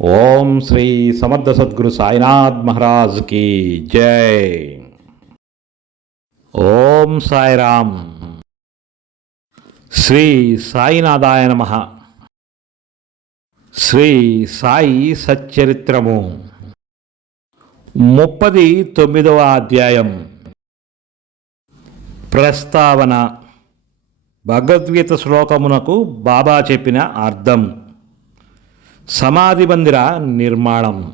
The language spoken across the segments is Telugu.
ఓం శ్రీ సమర్థ సద్గురు సాయినాథ్ మహారాజ్కి జై. ఓం సాయిరామ్. శ్రీ సాయినాథాయ నమ. శ్రీ సాయి సచ్చరిత్రము. ముప్పది తొమ్మిదవ అధ్యాయం. ప్రస్తావన. భగవద్గీత శ్లోకమునకు బాబా చెప్పిన అర్థం. సమాధి మందిర నిర్మాణం.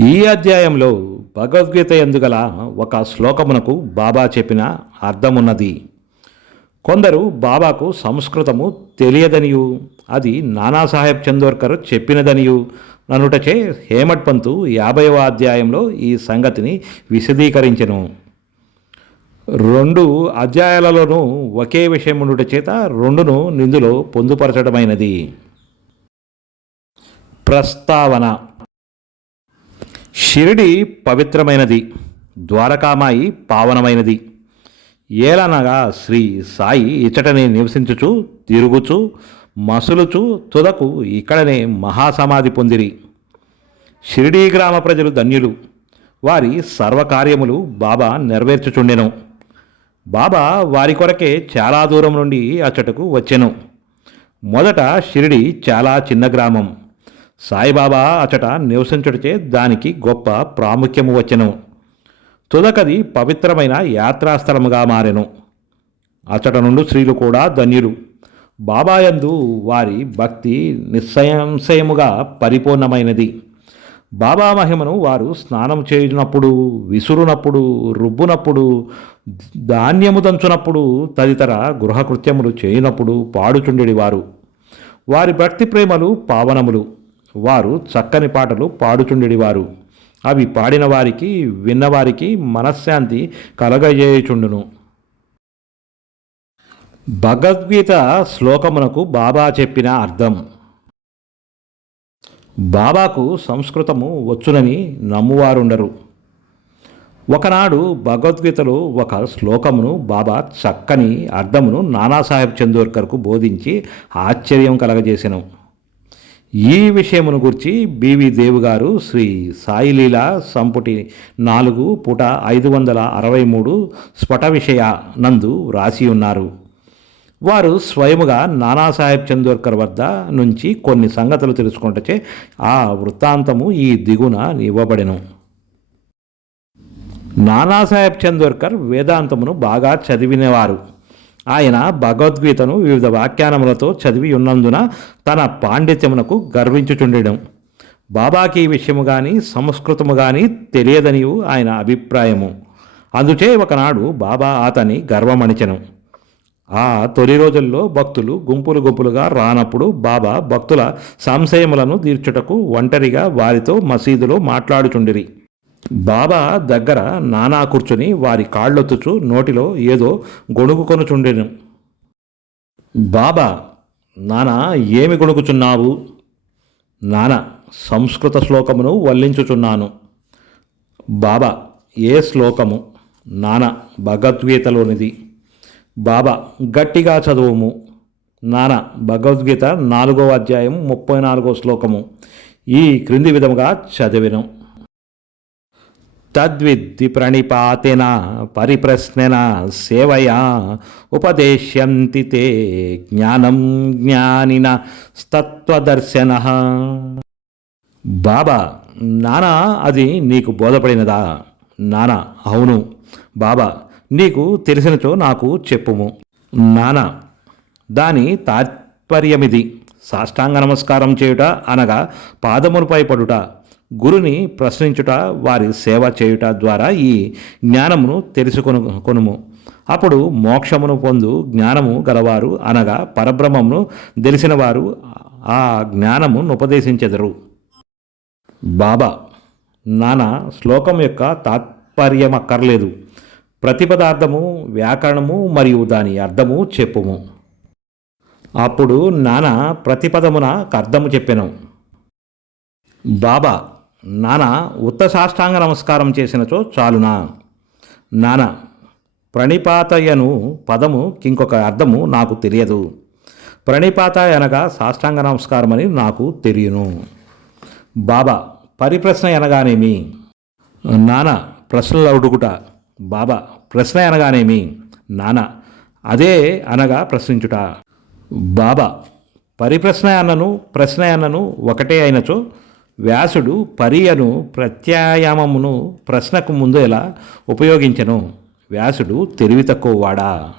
ఈ అధ్యాయంలో భగవద్గీత ఎందుగల ఒక శ్లోకమునకు బాబా చెప్పిన అర్థమున్నది. కొందరు బాబాకు సంస్కృతము తెలియదనియు అది నానాసాహెబ్ చందోర్కర్ చెప్పినదనియు. ననుటచే హేమట్ పంతు యాభైవ అధ్యాయంలో ఈ సంగతిని విశదీకరించెను. రెండు అధ్యాయాలలోనూ ఒకే విషయం ఉండుట చేత రెండును నిందులో పొందుపరచడమైనది. ప్రస్తావన. షిరిడి పవిత్రమైనది ద్వారకామాయి పావనమైనది. ఏలనగా శ్రీ సాయి ఇచ్చటనే నివసించుచు తిరుగుచు మసులుచు తుదకు ఇక్కడనే మహాసమాధి పొందిరి. షిరిడీ గ్రామ ప్రజలు ధన్యులు. వారి సర్వకార్యములు బాబా నెరవేర్చుచుండెను. బాబా వారి కొరకే చాలా దూరం నుండి అచ్చటకు వచ్చెను. మొదట షిరిడి చాలా చిన్న గ్రామం. సాయిబాబా అచట నివసించుటచే దానికి గొప్ప ప్రాముఖ్యము వచ్చెను. తుదకది పవిత్రమైన యాత్రాస్థలముగా మారెను. అచట నుండి స్త్రీలు కూడా ధన్యులు. బాబాయందు వారి భక్తి నిస్సంశయముగా పరిపూర్ణమైనది. బాబా మహిమను వారు స్నానం చేయునప్పుడు విసురునప్పుడు రుబ్బునప్పుడు ధాన్యము దంచునప్పుడు తదితర గృహకృత్యములు చేయునప్పుడు పాడుచుండెడి వారు వారి భక్తి ప్రేమలు పావనములు. వారు చక్కని పాటలు పాడుచుండెడివారు. అవి పాడిన వారికి విన్నవారికి మనశ్శాంతి కలగజేయుచుండును. భగవద్గీత శ్లోకమునకు బాబా చెప్పిన అర్థం. బాబాకు సంస్కృతము వచ్చునని నమ్మువారుండరు. ఒకనాడు భగవద్గీతలో ఒక శ్లోకమును బాబా చక్కని అర్థమును నానాసాహెబ్ చందోర్కర్కు బోధించి ఆశ్చర్యం కలగజేసెను. ఈ విషయమును గురించి బివి దేవు గారు శ్రీ సాయిలీల సంపుటి నాలుగు పుట ఐదు వందల అరవై మూడు స్ఫట విషయ నందు రాసి ఉన్నారు. వారు స్వయముగా నానాసాహెబ్ చందోర్కర్ వద్ద నుంచి కొన్ని సంగతులు తెలుసుకుంటచే ఆ వృత్తాంతము ఈ దిగున ఇవ్వబడెను. నానాసాహెబ్ చందోర్కర్ వేదాంతమును బాగా చదివినవారు. ఆయన భగవద్గీతను వివిధ వ్యాఖ్యానములతో చదివి ఉన్నందున తన పాండిత్యమునకు గర్వించుచుండడం బాబాకి ఈ విషయము కానీ సంస్కృతము కానీ తెలియదని ఆయన అభిప్రాయము. అందుచే ఒకనాడు బాబా అతని గర్వమణిచను. ఆ తొలి రోజుల్లో భక్తులు గుంపులు గుంపులుగా రానప్పుడు బాబా భక్తుల సంశయములను తీర్చుటకు ఒంటరిగా వారితో మసీదులో మాట్లాడుచుండిరి. బాబా దగ్గర నానా కూర్చుని వారి కాళ్ళొత్తుచు నోటిలో ఏదో గొణుకుకొనుచుండెను. బాబా నానా ఏమి గొణుకుచున్నావు? నానా సంస్కృత శ్లోకమును వల్లించుచున్నాను. బాబా ఏ శ్లోకము? నానా భగవద్గీతలోనిది. బాబా గట్టిగా చదువుము. నానా భగవద్గీత నాలుగో అధ్యాయం ముప్పై నాలుగో శ్లోకము. ఈ క్రింది విధముగా చదివినం. తద్విద్ధి ప్రణిపాతిన పరిప్రశ్నన సేవయా ఉపదేశ్యంతి తే జ్ఞానం జ్ఞానిన తత్వదర్శన బాబా నానా అది నీకు బోధపడినదా? నానా అవును. బాబా నీకు తెలిసినచో నాకు చెప్పుము. నానా దాని తాత్పర్యమిది. సాష్టాంగ నమస్కారం చేయుట అనగా పాదములపై పడుట. గురుని ప్రశ్నించుట వారి సేవ చేయుట ద్వారా ఈ జ్ఞానమును తెలుసుకొను కొనుము. అప్పుడు మోక్షమును పొందు జ్ఞానము గలవారు అనగా పరబ్రహ్మమును తెలిసినవారు ఆ జ్ఞానమును ఉపదేశించెదరు. బాబా నాన్న శ్లోకం యొక్క తాత్పర్యం అక్కర్లేదు ప్రతిపదార్థము వ్యాకరణము మరియు దాని అర్థము చెప్పుము. అప్పుడు నాన్న ప్రతిపదమున అర్థము చెప్పెను. బాబా నానా ఉత్త సాష్టాంగ నమస్కారం చేసినచో చాలునా? నానా ప్రణిపాతయను పదము ఇంకొక అర్థము నాకు తెలియదు. ప్రణిపాత అనగా సాష్టాంగ నమస్కారం అని నాకు తెలియను. బాబా పరిప్రశ్న అనగానేమి? నాన్న ప్రశ్నలు అడుగుట. బాబా ప్రశ్న అనగానేమి? నాన్న అదే అనగా ప్రశ్నించుట. బాబా పరిప్రశ్న అన్నను ప్రశ్న అన్నను ఒకటే అయినచో వ్యాసుడు పరియను ప్రత్యాయామమును ప్రశ్నకు ముందు ఎలా ఉపయోగించను? వ్యాసుడు తెలివి తక్కువ వాడా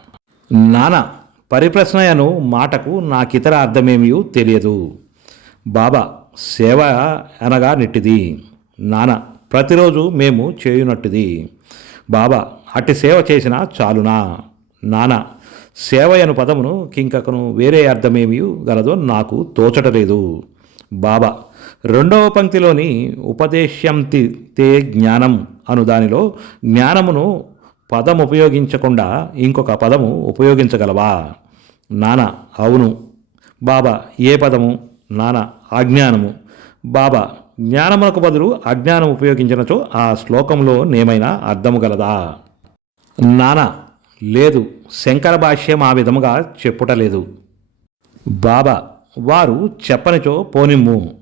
పరిప్రశ్నయను మాటకు నాకితర అర్థమేమియూ తెలియదు. బాబా సేవ అనగా నెట్టిది. నాన్న ప్రతిరోజు మేము చేయునట్టుది. బాబా అట్టి సేవ చేసినా చాలునా? నాన్న సేవ అను పదమును కింకకును వేరే అర్థమేమియూ గలదో నాకు తోచటలేదు. బాబా రెండవ పంక్తిలోని ఉపదేశ్యంతి తే జ్ఞానం అను దానిలో జ్ఞానమును పదం ఉపయోగించకుండా ఇంకొక పదము ఉపయోగించగలవా? నానా అవును. బాబా ఏ పదము? నానా అజ్ఞానము. బాబా జ్ఞానమునకు బదులు అజ్ఞానం ఉపయోగించినచో ఆ శ్లోకంలో నేమైనా అర్థము గలదా? నానా లేదు. శంకర భాష్యం ఆ విధముగా చెప్పుటలేదు. బాబా వారు చెప్పనిచో పోనిమ్ము.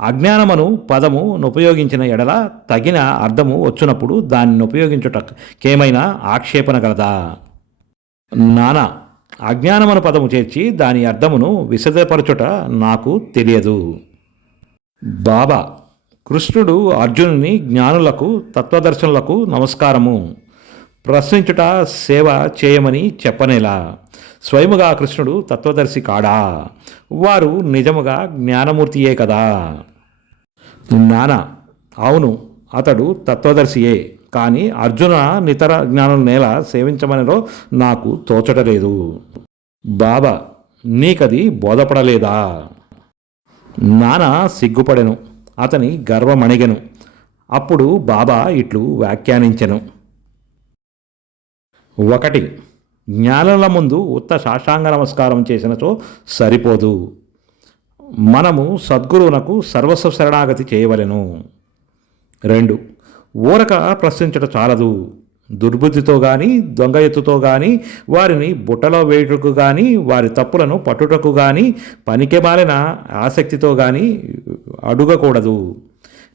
అజ్ఞానమను పదమును ఉపయోగించిన ఎడల తగిన అర్థము వచ్చినప్పుడు దానిని ఉపయోగించుటకేమైనా ఆక్షేపణ కలదా నానా అజ్ఞానమను పదము చేర్చి దాని అర్థమును విశదపరచుట నాకు తెలియదు. బాబా కృష్ణుడు అర్జునుని జ్ఞానులకు తత్వదర్శనులకు నమస్కారము. ప్రశ్నించుట సేవ చేయమని చెప్పనేలా. స్వయముగా కృష్ణుడు తత్వదర్శి కాడా? వారు నిజముగా జ్ఞానమూర్తియే కదా. నానా అవును అతడు తత్వదర్శియే కానీ అర్జున నితర జ్ఞానం నేల సేవించమనిలో నాకు తోచటలేదు. బాబా నీకది బోధపడలేదా? నానా సిగ్గుపడెను అతని గర్వమణిగెను. అప్పుడు బాబా ఇట్లు వ్యాఖ్యానించెను. ఒకటి జ్ఞానుల ముందు ఉత్త సాష్టాంగ నమస్కారం చేసినచో సరిపోదు. మనము సద్గురువునకు సర్వస్వ శరణాగతి చేయవలెను. రెండు ఊరక ప్రశ్నించట చాలదు. దుర్బుద్ధితో కానీ దొంగ ఎత్తుతో కానీ వారిని బుట్టలో వేయుటకు కానీ వారి తప్పులను పట్టుటకు కానీ పనికిమాలిన ఆసక్తితో కానీ అడుగకూడదు.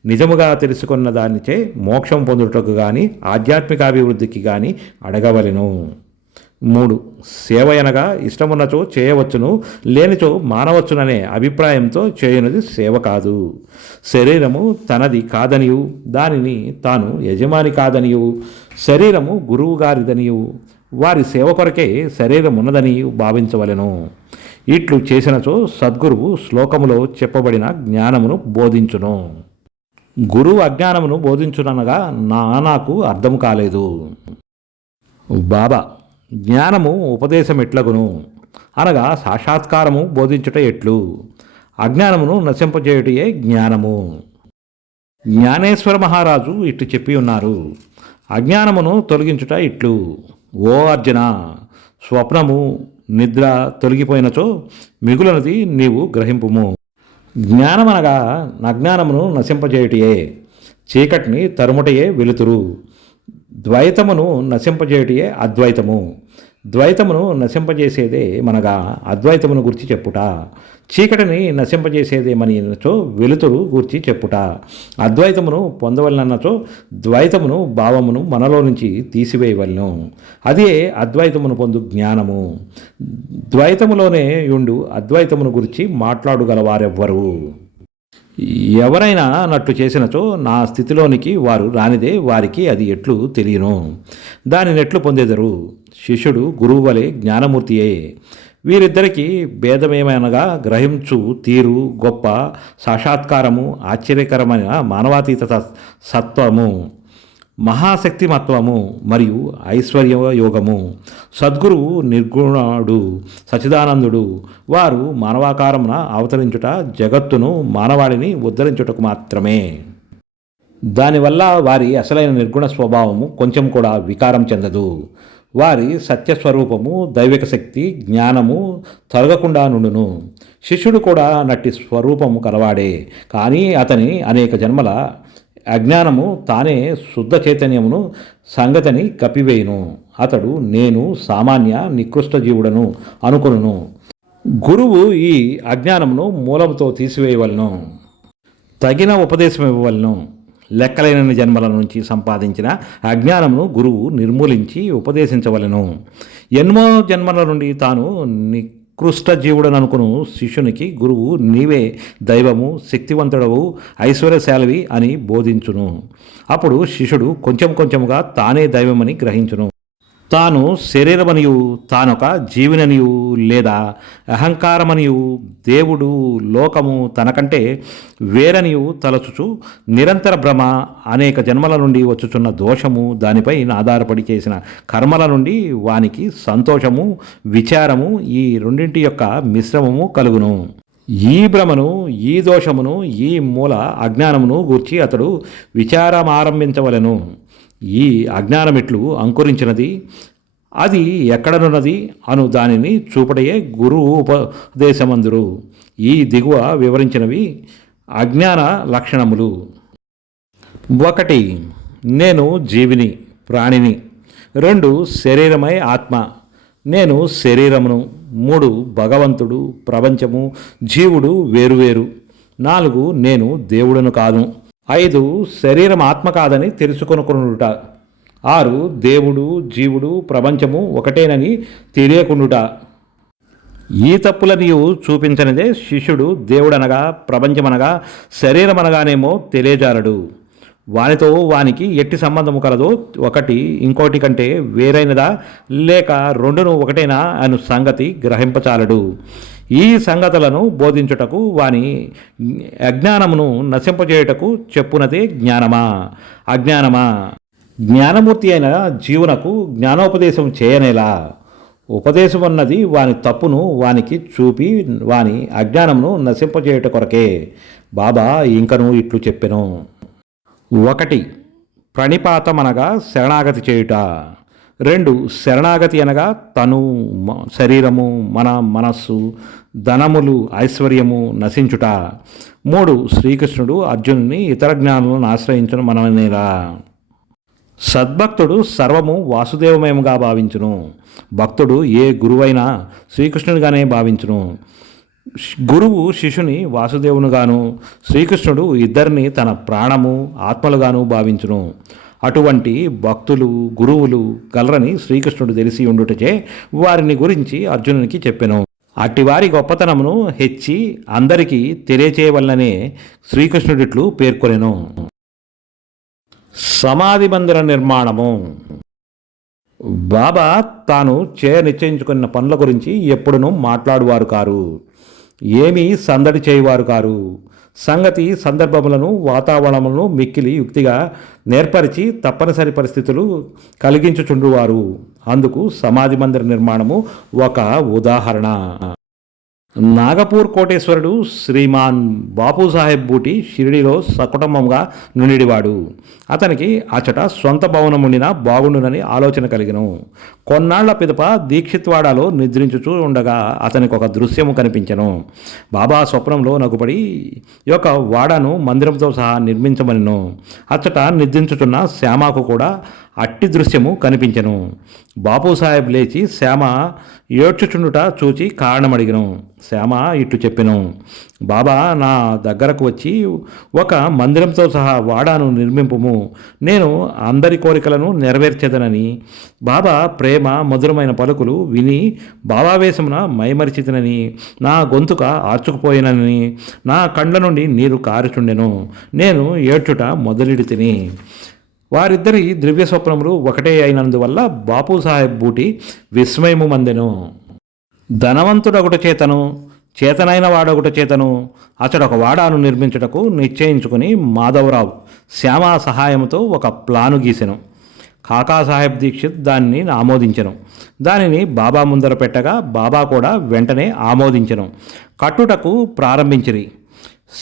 నిజముగా తెలుసుకున్న దానిచే మోక్షం పొందుటకు కానీ ఆధ్యాత్మికాభివృద్ధికి కానీ అడగవలెను. మూడు సేవ అనగా ఇష్టమున్నచో చేయవచ్చును లేనిచో మానవచ్చుననే అభిప్రాయంతో చేయనిది సేవ కాదు. శరీరము తనది కాదనియు దానిని తాను యజమాని కాదనియు శరీరము గురువు గారిదనియు వారి సేవ కొరకే శరీరం ఉన్నదని భావించవలెను. ఇట్లు చేసినచో సద్గురువు శ్లోకములో చెప్పబడిన జ్ఞానమును బోధించును. గురువు అజ్ఞానమును బోధించుననగా నా నాకు అర్థం కాలేదు. బాబా జ్ఞానము ఉపదేశం ఎట్లగును అనగా సాక్షాత్కారము బోధించుట ఎట్లు? అజ్ఞానమును నశింపజేయుటయే జ్ఞానము. జ్ఞానేశ్వర మహారాజు ఇట్లు చెప్పి ఉన్నారు. అజ్ఞానమును తొలగించుట ఇట్లు? ఓ అర్జున స్వప్నము నిద్ర తొలగిపోయినచో మిగులనది నీవు గ్రహింపుము. జ్ఞానమనగా నజ్ఞానమును నశింపజేయుటయే చీకటిని తరుముటయే వెలుతురు. ద్వైతమును నశింపజేయుటయే అద్వైతము. ద్వైతమును నశింపజేసేదే మనగా అద్వైతమును గురించి చెప్పుట. చీకటిని నశింపజేసేదేమనిచో వెలుతురు గురించి చెప్పుట. అద్వైతమును పొందవలనన్నచో ద్వైతమును భావమును మనలో నుంచి తీసివేయవలను. అదే అద్వైతమును పొందు జ్ఞానము. ద్వైతములోనే ఉండు అద్వైతమును గురించి మాట్లాడగలవారెవ్వరు? ఎవరైనా నట్టు చేసినచో నా స్థితిలోనికి వారు రానిదే వారికి అది ఎట్లు తెలియను. దానిని ఎట్లు పొందేదరు? శిష్యుడు గురువు వలె జ్ఞానమూర్తియే వీరిద్దరికీ భేదమేమనగా గ్రహించు తీరు గొప్ప సాక్షాత్కారము ఆశ్చర్యకరమైన మానవాతీత సత్వము మహాశక్తిమత్వము మరియు ఐశ్వర్య యోగము సద్గురువు నిర్గుణుడు సచిదానందుడు వారు మానవాకారమున అవతరించుట జగత్తును మానవాళిని ఉద్ధరించుటకు మాత్రమే. దానివల్ల వారి అసలైన నిర్గుణ స్వభావము కొంచెం కూడా వికారం చెందదు. వారి సత్యస్వరూపము దైవిక శక్తి జ్ఞానము తొలగకుండా నుండును. శిష్యుడు కూడా నట్టి స్వరూపము కలవాడే. కానీ అతని అనేక జన్మల అజ్ఞానము తానే శుద్ధ చైతన్యమును సంగతిని కప్పివేయును. అతడు నేను సామాన్య నికృష్ట జీవుడను అనుకొనును. గురువు ఈ అజ్ఞానమును మూలముతో తీసివేయవలను. తగిన ఉపదేశం ఇవ్వవలను. లెక్కలేనన్ని జన్మల నుంచి సంపాదించిన అజ్ఞానమును గురువు నిర్మూలించి ఉపదేశించవలను. ఎన్నో జన్మల నుండి తాను నికృష్ట జీవుడని అనుకును. శిష్యునికి గురువు నీవే దైవము శక్తివంతుడవు ఐశ్వర్యశాలివి అని బోధించును. అప్పుడు శిష్యుడు కొంచెం కొంచెముగా తానే దైవమని గ్రహించును. తాను శరీరమనియు తానొక జీవిననియు లేదా అహంకారమనియు దేవుడు లోకము తనకంటే వేరనియు తలచుచు నిరంతర భ్రమ అనేక జన్మల నుండి వచ్చుచున్న దోషము దానిపై ఆధారపడి చేసిన కర్మల నుండి వానికి సంతోషము విచారము ఈ రెండింటి యొక్క మిశ్రమము కలుగును. ఈ భ్రమను ఈ దోషమును ఈ మూల అజ్ఞానమును గూర్చి అతడు విచారమారంభించవలెను. ఈ అజ్ఞానమిట్లు అంకురించినది. అది ఎక్కడనున్నది అను దానిని చూపడయే గురువు ఉపదేశమందురు. ఈ దిగువ వివరించినవి అజ్ఞాన లక్షణములు. ఒకటి నేను జీవిని ప్రాణిని. రెండు శరీరమై ఆత్మ. నేను శరీరమును. మూడు భగవంతుడు ప్రపంచము జీవుడు వేరువేరు. నాలుగు నేను దేవుడను కాదు ఐదు శరీరం ఆత్మ కాదని తెలుసుకొనుకునుట. ఆరు దేవుడు జీవుడు ప్రపంచము ఒకటేనని తెలియకుండుట. ఈ తప్పుల నీవు చూపించనిదే శిష్యుడు దేవుడనగా ప్రపంచమనగా శరీరమనగానేమో తెలియజారడు. వానితో వానికి ఎట్టి సంబంధము కలదో ఒకటి ఇంకోటి కంటే వేరైనదా? లేక రెండును ఒకటేనా అను సంగతి గ్రహింపచాలడు. ఈ సంగతులను బోధించుటకు వాని అజ్ఞానమును నశింపజేయుటకు చెప్పునదే జ్ఞానమా? అజ్ఞానమా? జ్ఞానమూర్తి అయిన జీవునకు జ్ఞానోపదేశం చేయనేలా? ఉపదేశం అన్నది వాని తప్పును వానికి చూపి వాని అజ్ఞానమును నశింపజేయుట కొరకే. బాబా ఇంకను ఇట్లు చెప్పెను. ఒకటి ప్రణిపాతం అనగా శరణాగతి చేయుట. రెండు శరణాగతి అనగా తను మ- శరీరము మన మనస్సు ధనములు ఐశ్వర్యము నశించుట. మూడు శ్రీకృష్ణుడు అర్జునుని ఇతర జ్ఞానులను ఆశ్రయించడం మనమనేలా సద్భక్తుడు సర్వము వాసుదేవమయముగా భావించును. భక్తుడు ఏ గురువైనా శ్రీకృష్ణుడిగానే భావించును. గురువు శిష్యుని వాసుదేవునుగాను శ్రీకృష్ణుడు ఇద్దరిని తన ప్రాణము ఆత్మలుగాను భావించును. అటువంటి భక్తులు గురువులు గలరని శ్రీకృష్ణుడు తెలిసి ఉండుటచే వారిని గురించి అర్జునునికి చెప్పెను. అట్టివారి గొప్పతనమును హెచ్చి అందరికీ తెలియచేయవల్లనే శ్రీకృష్ణుడిట్లు పేర్కొనెను. సమాధి మందిర నిర్మాణము. బాబా తాను చేయ నిశ్చయించుకున్న పనుల గురించి ఎప్పుడునూ మాట్లాడువారు కారు. ఏమీ సందడి చేయవారు కారు. సంగతి సందర్భములను వాతావరణములను మిక్కిలి యుక్తిగా నేర్పరిచి తప్పనిసరి పరిస్థితులు కలిగించుచుండువారు. అందుకు సమాధి మందిర నిర్మాణము ఒక ఉదాహరణ. నాగపూర్ కోటేశ్వరుడు శ్రీమాన్ బాపూసాహెబ్ బూటి షిరిడిలో సకుటుంబంగా నుండివాడు అతనికి అచట సొంత భవనం ఉండినా బాగుండునని ఆలోచన కలిగను. కొన్నాళ్ళ పిదప దీక్షిత్వాడాలో నిద్రించుచూ ఉండగా అతనికి ఒక దృశ్యము కనిపించెను. బాబా స్వప్నంలో నగుపడి యొక్క వాడను మందిరంతో సహా నిర్మించమనిను. అచ్చట నిద్రించుచున్న శ్యామకు కూడా అట్టి దృశ్యము కనిపించెను. బాపు సాహెబ్ లేచి శ్యామ ఏడ్చుచుండుట చూచి కారణం అడిగను శ్యామ ఇట్లు చెప్పెను బాబా నా దగ్గరకు వచ్చి ఒక మందిరంతో సహా వాడాను నిర్మింపుము. నేను అందరి కోరికలను నెరవేర్చేదనని. బాబా ప్రేమ మధురమైన పలుకులు విని బాబావేశమున మైమరిచితనని. నా గొంతుక ఆర్చుకుపోయినని నా కండ్ల నుండి నీరు కారుచుండెను. నేను ఏడ్చుట మొదలిడి తిని వారిద్దరి దివ్య స్వప్నములు ఒకటే అయినందువల్ల బాపు సాహెబ్ బూటి విస్మయము మందెను. ధనవంతుడొకట చేతను చేతనైన వాడొకట చేతను అతడొక వాడాను నిర్మించుటకు నిశ్చయించుకుని మాధవరావు శ్యామ సహాయంతో ఒక ప్లాను గీసెను. కాకా సాహెబ్ దీక్షిత్ దానిని ఆమోదించెను. దానిని బాబా ముందర పెట్టగా బాబా కూడా వెంటనే ఆమోదించెను. కట్టుటకు ప్రారంభించిరి.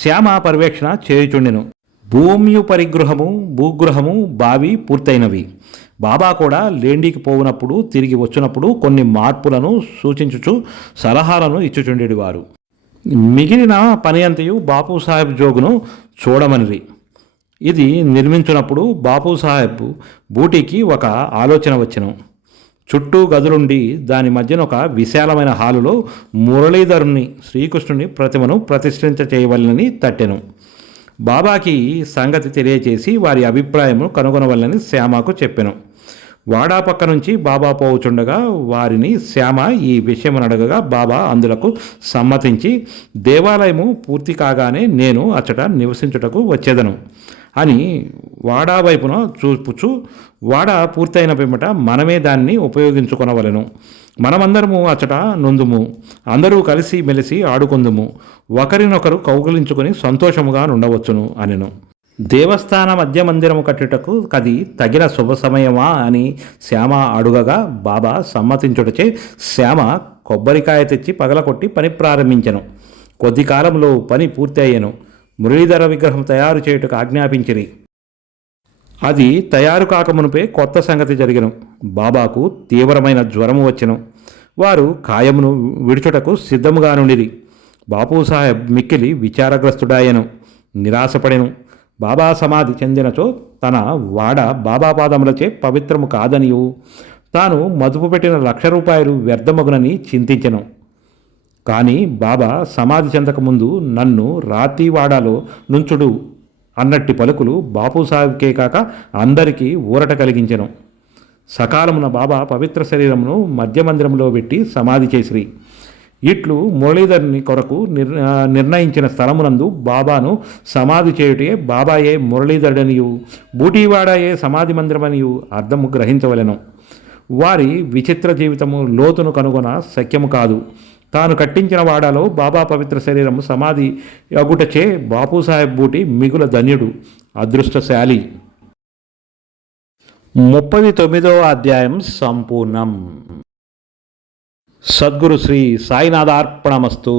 శ్యామ పర్యవేక్షణ చేయుచుండెను. భూమ్యు పరిగృహము భూగృహము బావి పూర్తయినవి. బాబా కూడా లేండికి పోవునప్పుడు తిరిగి వచ్చినప్పుడు కొన్ని మార్పులను సూచించుచు సలహాలను ఇచ్చుచుండేవారు. మిగిలిన పని అంతయు బాపు సాహెబ్ జోగును చూడమనిరి. ఇది నిర్మించినప్పుడు బాపు సాహెబ్ బూటీకి ఒక ఆలోచన వచ్చెను. చుట్టూ గదులుండి దాని మధ్యన ఒక విశాలమైన హాలులో మురళీధరుని శ్రీకృష్ణుని ప్రతిమను ప్రతిష్ఠించ చేయవలనని తట్టెను. బాబాకి సంగతి తెలియచేసి వారి అభిప్రాయము కనుగొనవలని శ్యామకు చెప్పెను. వాడా పక్క నుంచి బాబా పోవుచుండగా వారిని శ్యామ ఈ విషయం అడగగా బాబా అందులకు సమ్మతించి దేవాలయము పూర్తి కాగానే నేను అచ్చట నివసించుటకు వచ్చేదను అని వాడా వైపున చూపుచు వాడ పూర్తయిన పిమ్మట మనమే దాన్ని ఉపయోగించుకొనవలెను. మనమందరము అచ్చట నొందుము. అందరూ కలిసి మెలిసి ఆడుకుందుము. ఒకరినొకరు కౌగులించుకుని సంతోషముగా నుండవచ్చును అనెను. దేవస్థాన మధ్య మందిరము కట్టుటకు కది తగిన శుభ సమయమా అని శ్యామ అడుగగా బాబా సమ్మతించుటచే శ్యామ కొబ్బరికాయ తెచ్చి పగలకొట్టి పని ప్రారంభించెను. కొద్ది కాలంలో పని పూర్తి అయ్యెను మురళీధర విగ్రహం తయారు చేయుటకు ఆజ్ఞాపించిరి. అది తయారు కాకమునుపే కొత్త సంగతి జరిగిన. బాబాకు తీవ్రమైన జ్వరము వచ్చెను. వారు ఖాయమును విడుచుటకు సిద్ధముగా నుండిరి. బాపు సాహెబ్ మిక్కిలి విచారగ్రస్తుడాయను. నిరాశపడెను. బాబా సమాధి చెందినచో తన వాడ బాబా పాదములచే పవిత్రము కాదనియు. తాను మదుపు పెట్టిన లక్ష రూపాయలు వ్యర్థమగునని చింతించెను. కానీ బాబా సమాధి చెందకముందు నన్ను రాతివాడాలో నుంచుడు. అన్నట్టి పలుకులు బాపు సాహెబ్కే కాక అందరికీ ఊరట కలిగించెను. సకాలమున బాబా పవిత్ర శరీరమును మధ్య మందిరంలో పెట్టి సమాధి చేసిరి. ఇట్లు మురళీధర్ని కొరకు నిర్ నిర్ణయించిన స్థలమునందు బాబాను సమాధి చేయుటే బాబాయే మురళీధరుడనియు బూటీవాడాయే సమాధి మందిరమనియు అర్థము గ్రహించవలెను. వారి విచిత్ర జీవితము లోతును కనుగొన శక్యము కాదు. తాను కట్టించిన వాడాలో బాబా పవిత్ర శరీరము సమాధి అగుటచే బాపు సాహెబ్ బూటి మిగుల ధన్యుడు అదృష్టశాలి. ముప్పై తొమ్మిదవ అధ్యాయం సంపూర్ణం. సద్గురు శ్రీ సాయినాథార్పణమస్తు.